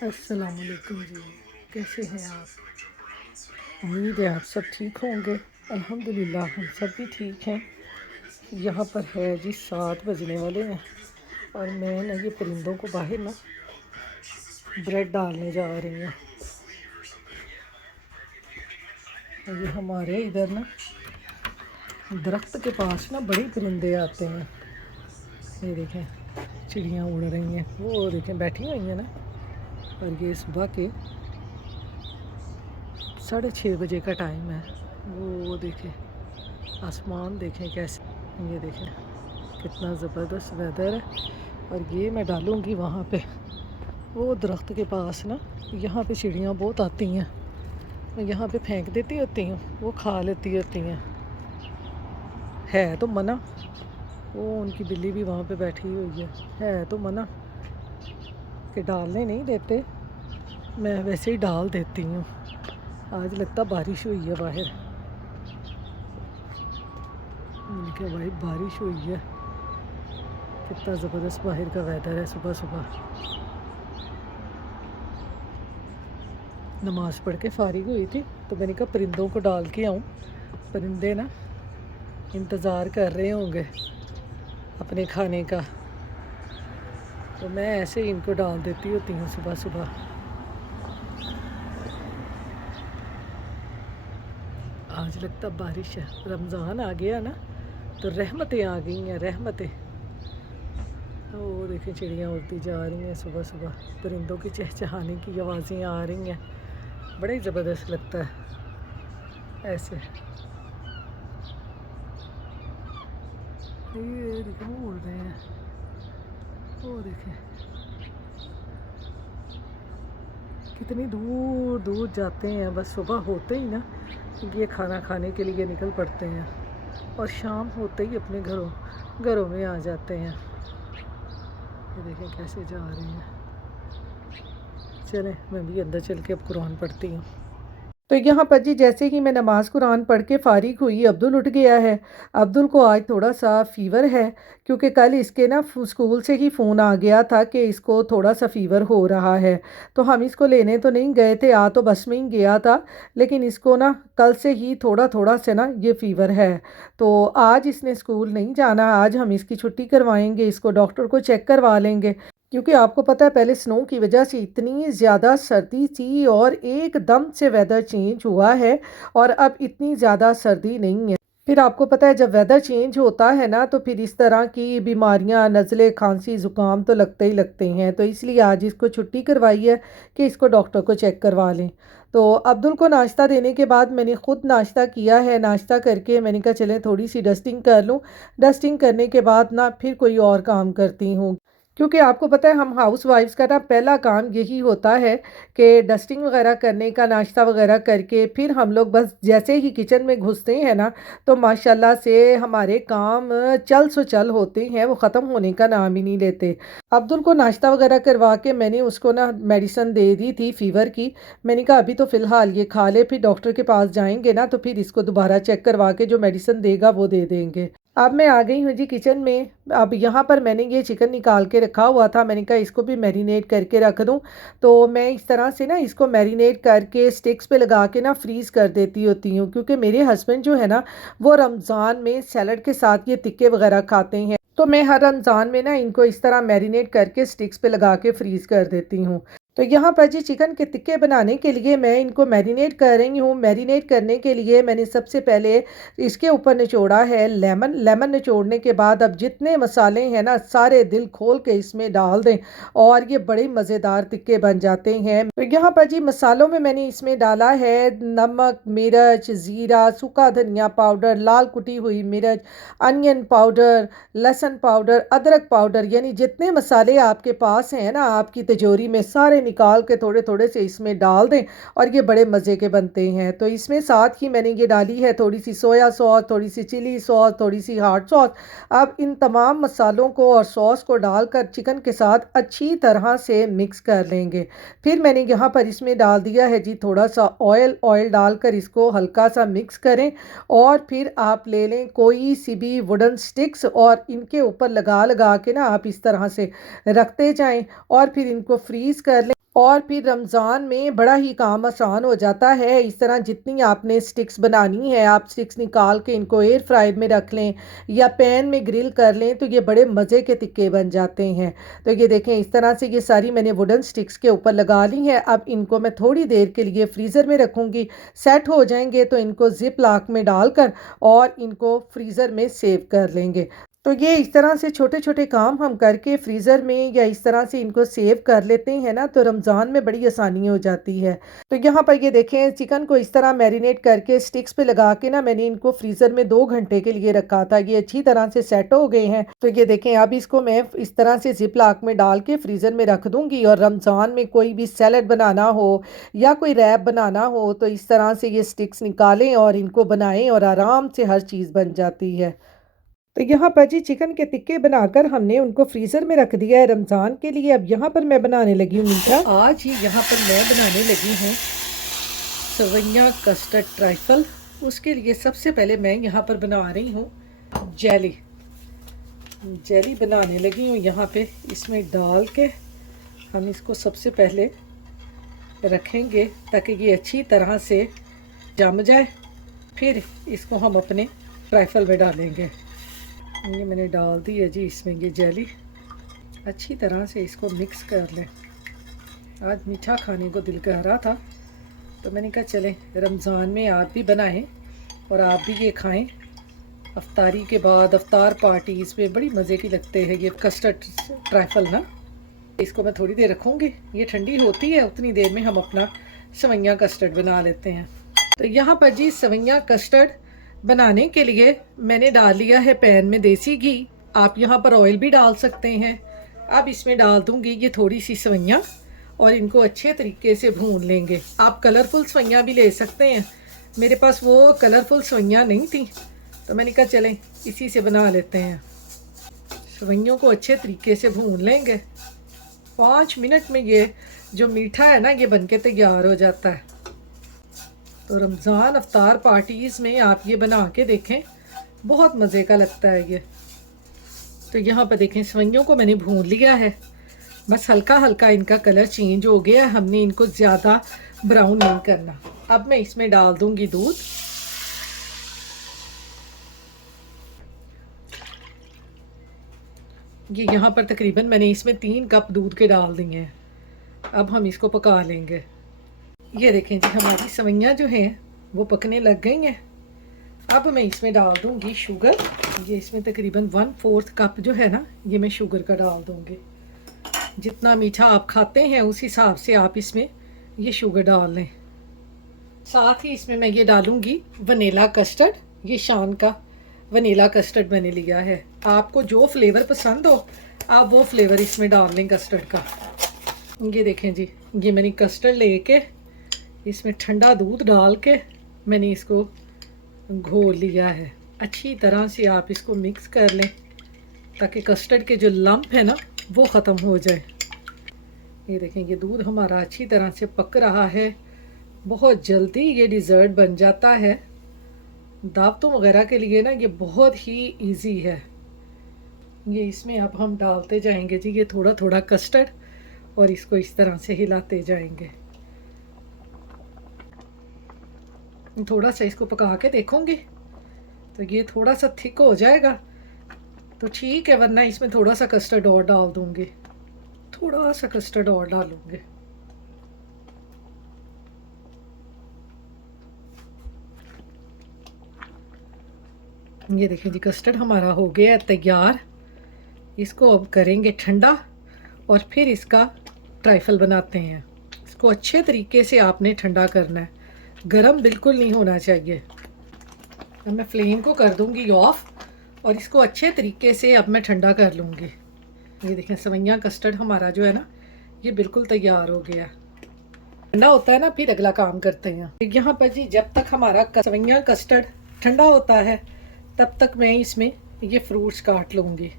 अस्सलाम वालेकुम जी। कैसे हैं आप? उम्मीद है आप सब ठीक होंगे। अल्हम्दुलिल्लाह हम सब भी ठीक हैं। यहाँ पर है जी 7 बजने वाले हैं और मैं ना ये परिंदों को बाहर ना ब्रेड डालने जा रही हूँ। ये हमारे इधर ना दरख्त के पास ना बड़े परिंदे आते हैं। ये देखें चिड़ियाँ उड़ रही हैं, वो देखें बैठी हुई हैं ना। और ये सुबह के 6:30 बजे का टाइम है। वो देखें आसमान देखें कैसे, ये देखें कितना ज़बरदस्त वेदर है। और ये मैं डालूँगी वहाँ पे वो दरख्त के पास ना। यहाँ पे चिड़ियाँ बहुत आती हैं, मैं यहाँ पे फेंक देती होती हूँ, वो खा लेती होती हैं। है तो मना, वो उनकी बिल्ली भी वहाँ पे बैठी हुई है तो मना कि डालने नहीं देते, मैं वैसे ही डाल देती हूँ। आज लगता बारिश हुई है बाहर, क्या भाई बारिश हुई है। कितना ज़बरदस्त बाहर का वेदर है सुबह सुबह। नमाज़ पढ़ के फारिग हुई थी तो मैंने कहा परिंदों को डाल के आऊँ। परिंदे ना इंतज़ार कर रहे होंगे अपने खाने का, तो मैं ऐसे ही इनको डाल देती होती हूँ सुबह सुबह। आज लगता बारिश है, रमज़ान आ गया ना तो रहमतें आ गई हैं, रहमतें। वो देखें चिड़ियाँ उड़ती जा रही हैं सुबह सुबह, परिंदों की चहचहाने की आवाज़ें आ रही हैं, बड़ा ही ज़बरदस्त लगता है ऐसे। ये देखें वो उड़ रहे हैं, वो देखें कितनी दूर दूर जाते हैं। बस सुबह होते ही ना ये खाना खाने के लिए निकल पड़ते हैं और शाम होते ही अपने घरों में आ जाते हैं। ये देखें कैसे जा रहे हैं। चलें मैं भी अंदर चल के अब कुरान पढ़ती हूँ। तो यहाँ पर जी जैसे ही मैं नमाज कुरान पढ़ के फ़ारिग हुई, अब्दुल उठ गया है। अब्दुल को आज थोड़ा सा फ़ीवर है क्योंकि कल इसके ना स्कूल से ही फ़ोन आ गया था कि इसको थोड़ा सा फ़ीवर हो रहा है। तो हम इसको लेने तो नहीं गए थे, आ तो बस में ही गया था, लेकिन इसको ना कल से ही थोड़ा थोड़ा से ना ये फ़ीवर है। तो आज इसने स्कूल नहीं जाना, आज हम इसकी छुट्टी करवाएंगे, इसको डॉक्टर को चेक करवा लेंगे। क्योंकि आपको पता है पहले स्नो की वजह से इतनी ज़्यादा सर्दी थी और एकदम से वेदर चेंज हुआ है और अब इतनी ज़्यादा सर्दी नहीं है। फिर आपको पता है जब वेदर चेंज होता है ना तो फिर इस तरह की बीमारियां, नज़ले, खांसी, ज़ुकाम तो लगते ही लगते हैं। तो इसलिए आज इसको छुट्टी करवाई है कि इसको डॉक्टर को चेक करवा लें। तो अब्दुल को नाश्ता देने के बाद मैंने ख़ुद नाश्ता किया है। नाश्ता करके मैंने कहा चलें थोड़ी सी डस्टिंग कर लूँ। डस्टिंग करने के बाद ना फिर कोई और काम करती हूँ, क्योंकि आपको पता है हम हाउस वाइफ्स का ना पहला काम यही होता है कि डस्टिंग वगैरह करने का, नाश्ता वगैरह करके फिर हम लोग बस जैसे ही किचन में घुसते हैं ना तो माशाल्लाह से हमारे काम चल सो चल होते हैं, वो ख़त्म होने का नाम ही नहीं लेते। अब्दुल को नाश्ता वगैरह करवा के मैंने उसको ना मेडिसिन दे दी थी फ़ीवर की। मैंने कहा अभी तो फ़िलहाल ये खा ले, फिर डॉक्टर के पास जाएंगे ना तो फिर इसको दोबारा चेक करवा के जो मेडिसिन देगा वो दे देंगे। अब मैं आ गई हूँ जी किचन में। अब यहाँ पर मैंने ये चिकन निकाल के रखा हुआ था, मैंने कहा इसको भी मैरिनेट करके रख दूँ। तो मैं इस तरह से ना इसको मैरिनेट करके स्टिक्स पे लगा के ना फ्रीज़ कर देती होती हूँ, क्योंकि मेरे हस्बैंड जो है ना वो रमज़ान में सैलड के साथ ये टिक्के वगैरह खाते हैं। तो मैं हर रमज़ान में ना इनको इस तरह मैरिनेट करके स्टिक्स पे लगा के फ्रीज़ कर देती हूँ। तो यहाँ पर जी चिकन के टिक्के बनाने के लिए मैं इनको मैरिनेट कर रही हूँ। मैरिनेट करने के लिए मैंने सबसे पहले इसके ऊपर निचोड़ा है लेमन। लेमन निचोड़ने के बाद अब जितने मसाले हैं ना सारे दिल खोल के इसमें डाल दें और ये बड़े मज़ेदार टिक्के बन जाते हैं। तो यहाँ पर जी मसालों में मैंने इसमें डाला है नमक, मिर्च, ज़ीरा, सूखा धनिया पाउडर, लाल कुटी हुई मिर्च, अनियन पाउडर, लहसुन पाउडर, अदरक पाउडर, यानी जितने मसाले आपके पास हैं ना आपकी तिजोरी में सारे निकाल के थोड़े थोड़े से इसमें डाल दें और ये बड़े मज़े के बनते हैं। तो इसमें साथ ही मैंने ये डाली है थोड़ी सी सोया सॉस, थोड़ी सी चिली सॉस, थोड़ी सी हॉट सॉस। अब इन तमाम मसालों को और सॉस को डालकर चिकन के साथ अच्छी तरह से मिक्स कर लेंगे। फिर मैंने यहाँ पर इसमें डाल दिया है जी थोड़ा सा ऑयल। ऑयल डालकर इसको हल्का सा मिक्स करें और फिर आप ले लें कोई सी भी वुडन स्टिक्स और इनके ऊपर लगा लगा के ना आप इस तरह से रखते जाएं और फिर इनको फ्रीज़ कर लें। और फिर रमज़ान में बड़ा ही काम आसान हो जाता है। इस तरह जितनी आपने स्टिक्स बनानी है, आप स्टिक्स निकाल के इनको एयर फ्रायर में रख लें या पैन में ग्रिल कर लें, तो ये बड़े मज़े के तिक्के बन जाते हैं। तो ये देखें, इस तरह से ये सारी मैंने वुडन स्टिक्स के ऊपर लगा ली हैं। अब इनको मैं थोड़ी देर के लिए फ्रीज़र में रखूँगी। सेट हो जाएंगे तो इनको ज़िप लॉक में डालकर और इनको फ्रीज़र में सेव कर लेंगे। तो ये इस तरह से छोटे-छोटे काम हम करके फ्रीज़र में या इस तरह से इनको सेव कर लेते हैं ना, तो रमज़ान में बड़ी आसानी हो जाती है। तो यहाँ पर ये देखें, चिकन को इस तरह मैरिनेट करके स्टिक्स पे लगा के ना मैंने इनको फ्रीज़र में 2 घंटे के लिए रखा था। ये अच्छी तरह से सेट हो गए हैं। तो ये देखें, अब इसको मैं इस तरह से ज़िप लॉक में डाल के फ्रीज़र में रख दूँगी। और रमज़ान में कोई भी सैलेड बनाना हो या कोई रैप बनाना हो, तो इस तरह से ये स्टिक्स निकालें और इनको बनाएँ और आराम से हर चीज़ बन जाती है। तो यहाँ पर जी चिकन के टिक्के बनाकर हमने उनको फ्रीज़र में रख दिया है रमज़ान के लिए। अब यहाँ पर मैं बनाने लगी हूँ मीठा। आज ही यहाँ पर मैं बनाने लगी हूँ सवैया कस्टर्ड ट्राइफल। उसके लिए सबसे पहले मैं यहाँ पर बना रही हूँ जेली। जेली बनाने लगी हूँ यहाँ पे। इसमें डाल के हम इसको सबसे पहले रखेंगे ताकि ये अच्छी तरह से जम जाए। फिर इसको हम अपने ट्राइफल में डालेंगे। ये मैंने डाल दी है जी इसमें ये जेली। अच्छी तरह से इसको मिक्स कर लें। आज मीठा खाने को दिल कर रहा था, तो मैंने कहा चलें रमज़ान में आप भी बनाएं और आप भी ये खाएं। अफ्तारी के बाद अफ्तार पार्टीज़ में बड़ी मज़े की लगते हैं ये कस्टर्ड ट्राइफल ना। इसको मैं थोड़ी देर रखूँगी, ये ठंडी होती है, उतनी देर में हम अपना सवैया कस्टर्ड बना लेते हैं। तो यहाँ पर जी सवैया कस्टर्ड बनाने के लिए मैंने डाल लिया है पैन में देसी घी। आप यहाँ पर ऑयल भी डाल सकते हैं। अब इसमें डाल दूँगी ये थोड़ी सी सवैयाँ और इनको अच्छे तरीके से भून लेंगे। आप कलरफुल सवैयाँ भी ले सकते हैं। मेरे पास वो कलरफुल सवैयाँ नहीं थी, तो मैंने कहा चलें इसी से बना लेते हैं। सवैयों को अच्छे तरीके से भून लेंगे। 5 मिनट में ये जो मीठा है ना, ये बनके तैयार हो जाता है। तो रमज़ान अफ्तार पार्टीज़ में आप ये बना के देखें, बहुत मज़े का लगता है ये। तो यहाँ पर देखें सवैयों को मैंने भून लिया है। बस हल्का हल्का इनका कलर चेंज हो गया। हमने इनको ज़्यादा ब्राउन नहीं करना। अब मैं इसमें डाल दूँगी दूध। ये यहाँ पर तकरीबन मैंने इसमें 3 कप दूध के डाल दिए हैं। अब हम इसको पका लेंगे। ये देखें जी हमारी सवैयाँ जो हैं वो पकने लग गई हैं। अब मैं इसमें डाल दूँगी शुगर। ये इसमें तकरीबन 1/4 कप जो है ना, ये मैं शुगर का डाल दूँगी। जितना मीठा आप खाते हैं उस हिसाब से आप इसमें ये शुगर डाल लें। साथ ही इसमें मैं ये डालूँगी वनीला कस्टर्ड। ये शान का वनीला कस्टर्ड मैंने लिया है। आपको जो फ्लेवर पसंद हो आप वो फ्लेवर इसमें डाल लें कस्टर्ड का। ये देखें जी, ये मैंने कस्टर्ड लेके इसमें ठंडा दूध डाल के मैंने इसको घोल लिया है। अच्छी तरह से आप इसको मिक्स कर लें ताकि कस्टर्ड के जो लम्प है ना वो ख़त्म हो जाए। ये देखें ये दूध हमारा अच्छी तरह से पक रहा है। बहुत जल्दी ये डिज़र्ट बन जाता है। दावतों वगैरह के लिए ना ये बहुत ही इजी है। ये इसमें अब हम डालते जाएंगे जी ये थोड़ा थोड़ा कस्टर्ड और इसको इस तरह से हिलाते जाएंगे। थोड़ा सा इसको पका के देखूंगी तो ये थोड़ा सा थिक हो जाएगा तो ठीक है, वरना इसमें थोड़ा सा कस्टर्ड और डाल दूंगी। थोड़ा सा कस्टर्ड और डालूंगी। ये देखिए जी कस्टर्ड हमारा हो गया है तैयार। इसको अब करेंगे ठंडा और फिर इसका ट्राइफल बनाते हैं। इसको अच्छे तरीके से आपने ठंडा करना है, गरम बिल्कुल नहीं होना चाहिए। अब मैं फ्लेम को कर दूंगी ऑफ और इसको अच्छे तरीके से अब मैं ठंडा कर लूँगी। ये देखें सवैया कस्टर्ड हमारा जो है ना ये बिल्कुल तैयार हो गया। ठंडा होता है ना फिर अगला काम करते हैं। यहाँ पर जी जब तक हमारा सवैया कस्टर्ड ठंडा होता है तब तक मैं इसमें ये फ्रूट्स काट लूँगी।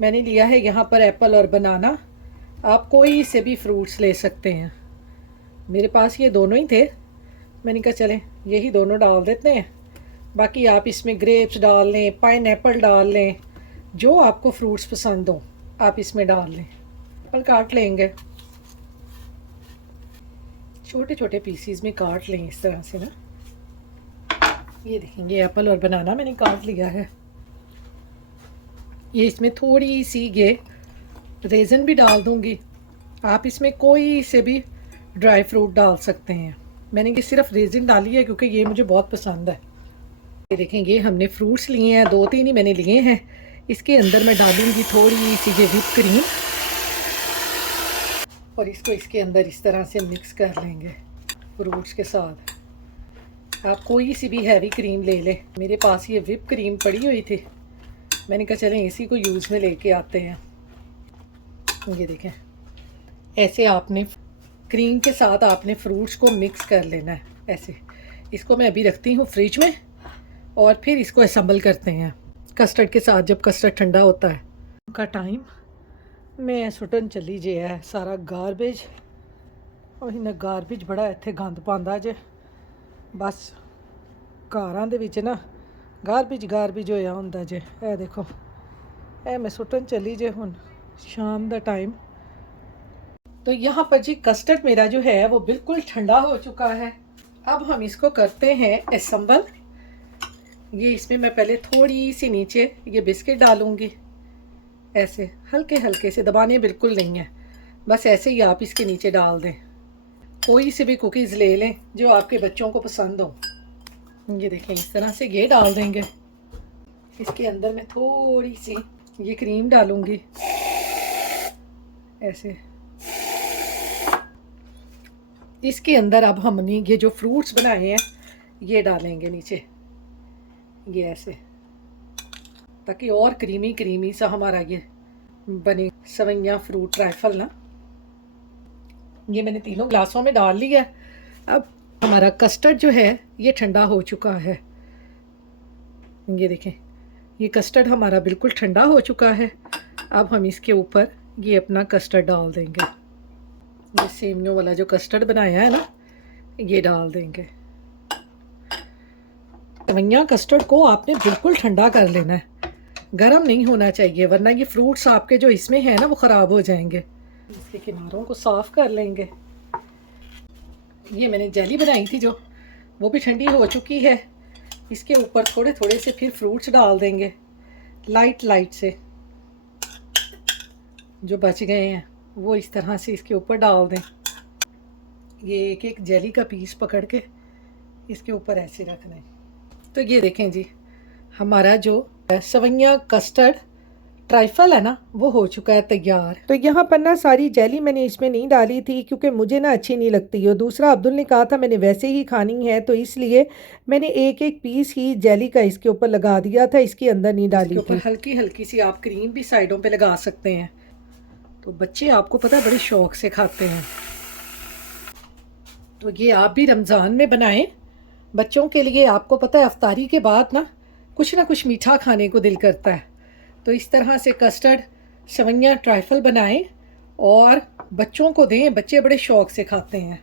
मैंने लिया है यहाँ पर एप्पल और बनाना। आप कोई से भी फ्रूट्स ले सकते हैं। मेरे पास ये दोनों ही थे, मैंने कहा चलें यही दोनों डाल देते हैं। बाकी आप इसमें ग्रेप्स डाल लें, पाइनएप्पल डाल लें, जो आपको फ्रूट्स पसंद हो आप इसमें डाल लें। एप्पल काट लेंगे। छोटे छोटे पीसीज में काट लें इस तरह से ना। ये देखेंगे एप्पल और बनाना मैंने काट लिया है। ये इसमें थोड़ी सी ये रेज़न भी डाल दूंगी। आप इसमें कोई से भी ड्राई फ्रूट डाल सकते हैं। मैंने ये सिर्फ रेज़न डाली है क्योंकि ये मुझे बहुत पसंद है। ये देखेंगे हमने फ्रूट्स लिए हैं, 2-3 ही मैंने लिए हैं। इसके अंदर मैं डालूंगी थोड़ी सी ये व्हिप क्रीम और इसको इसके अंदर इस तरह से मिक्स कर लेंगे फ्रूट्स के साथ। आप कोई सी भी हैवी क्रीम ले लें। मेरे पास ये व्हिप क्रीम पड़ी हुई थी, मैंने कहा चलें इसी को यूज़ में लेके आते हैं। ये देखें, ऐसे आपने क्रीम के साथ आपने फ्रूट्स को मिक्स कर लेना है ऐसे। इसको मैं अभी रखती हूँ फ्रिज में और फिर इसको असम्बल करते हैं कस्टर्ड के साथ, जब कस्टर्ड ठंडा होता है। का टाइम मैं सुटन चली जे है सारा गारबेज और इन्हें गारबेज बड़ा इत्थे गंद पांदा जे। बस घरां दे विच ना गारबेज होया हुंदा जे। ए देखो ए मैं सुटन चली जे हुण शाम दा टाइम। तो यहाँ पर जी कस्टर्ड मेरा जो है वो बिल्कुल ठंडा हो चुका है। अब हम इसको करते हैं असम्बल। ये इसमें मैं पहले थोड़ी सी नीचे ये बिस्किट डालूंगी, ऐसे हल्के हल्के से, दबाने बिल्कुल नहीं है, बस ऐसे ही आप इसके नीचे डाल दें। कोई सी भी कुकीज़ ले लें जो आपके बच्चों को पसंद हो। ये देखें इस तरह से ये डाल देंगे। इसके अंदर मैं थोड़ी सी ये क्रीम डालूंगी ऐसे। इसके अंदर अब हमने ये जो फ्रूट्स बनाए हैं ये डालेंगे नीचे, ये ऐसे, ताकि और क्रीमी क्रीमी सा हमारा ये बने सवैया फ्रूट ट्राइफल ना। ये मैंने तीनों ग्लासों में डाल लिया। अब हमारा कस्टर्ड जो है ये ठंडा हो चुका है। ये देखें ये कस्टर्ड हमारा बिल्कुल ठंडा हो चुका है। अब हम इसके ऊपर ये अपना कस्टर्ड डाल देंगे। ये सेमियों वाला जो कस्टर्ड बनाया है ना ये डाल देंगे। सवैया कस्टर्ड को आपने बिल्कुल ठंडा कर लेना है, गर्म नहीं होना चाहिए, वरना ये फ्रूट्स आपके जो इसमें है ना वो ख़राब हो जाएंगे। इसके किनारों को साफ़ कर लेंगे। ये मैंने जेली बनाई थी जो, वो भी ठंडी हो चुकी है। इसके ऊपर थोड़े थोड़े से फिर फ्रूट्स डाल देंगे, लाइट लाइट से। जो बच गए हैं वो इस तरह से इसके ऊपर डाल दें। ये एक एक जेली का पीस पकड़ के इसके ऊपर ऐसे रखना है। तो ये देखें जी हमारा जो सवैया कस्टर्ड ट्राइफल है ना वो हो चुका है तैयार। तो यहाँ पर ना सारी जेली मैंने इसमें नहीं डाली थी क्योंकि मुझे ना अच्छी नहीं लगती। और दूसरा अब्दुल ने कहा था मैंने वैसे ही खानी है, तो इसलिए मैंने एक एक पीस ही जेली का इसके ऊपर लगा दिया था, इसके अंदर नहीं डाली थी। ऊपर हल्की हल्की सी आप क्रीम भी साइडों पे लगा सकते हैं, तो बच्चे आपको पता है बड़े शौक से खाते हैं। तो ये आप भी रमज़ान में बनाएं बच्चों के लिए। आपको पता है अफ्तारी के बाद ना कुछ मीठा खाने को दिल करता है, तो इस तरह से कस्टर्ड सवैया ट्राइफल बनाएं और बच्चों को दें, बच्चे बड़े शौक से खाते हैं।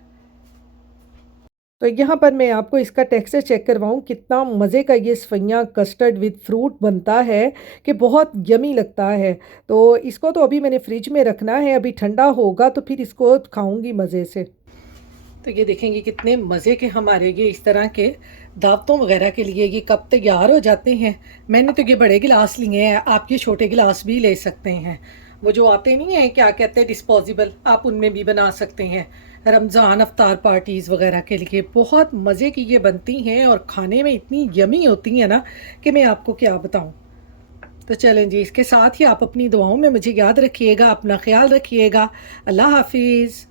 तो यहाँ पर मैं आपको इसका टेक्सचर चेक करवाऊँ, कितना मज़े का ये सवैया कस्टर्ड विद फ्रूट बनता है कि बहुत यमी लगता है। तो इसको तो अभी मैंने फ्रिज में रखना है, अभी ठंडा होगा तो फिर इसको खाऊंगी मज़े से। तो ये देखेंगे कितने मज़े के हमारे ये इस तरह के दावतों वगैरह के लिए ये कप तैयार हो जाते हैं। मैंने तो ये बड़े गिलास लिए हैं, आप ये छोटे गिलास भी ले सकते हैं। वो जो आते नहीं हैं क्या कहते हैं डिस्पोजेबल, आप उनमें भी बना सकते हैं। रमज़ान अफ्तार पार्टीज़ वगैरह के लिए बहुत मज़े की ये बनती हैं और खाने में इतनी यमी होती हैं ना कि मैं आपको क्या बताऊँ। तो चलें जी, इसके साथ ही आप अपनी दुआओं में मुझे याद रखिएगा, अपना ख्याल रखिएगा। अल्लाह हाफिज़।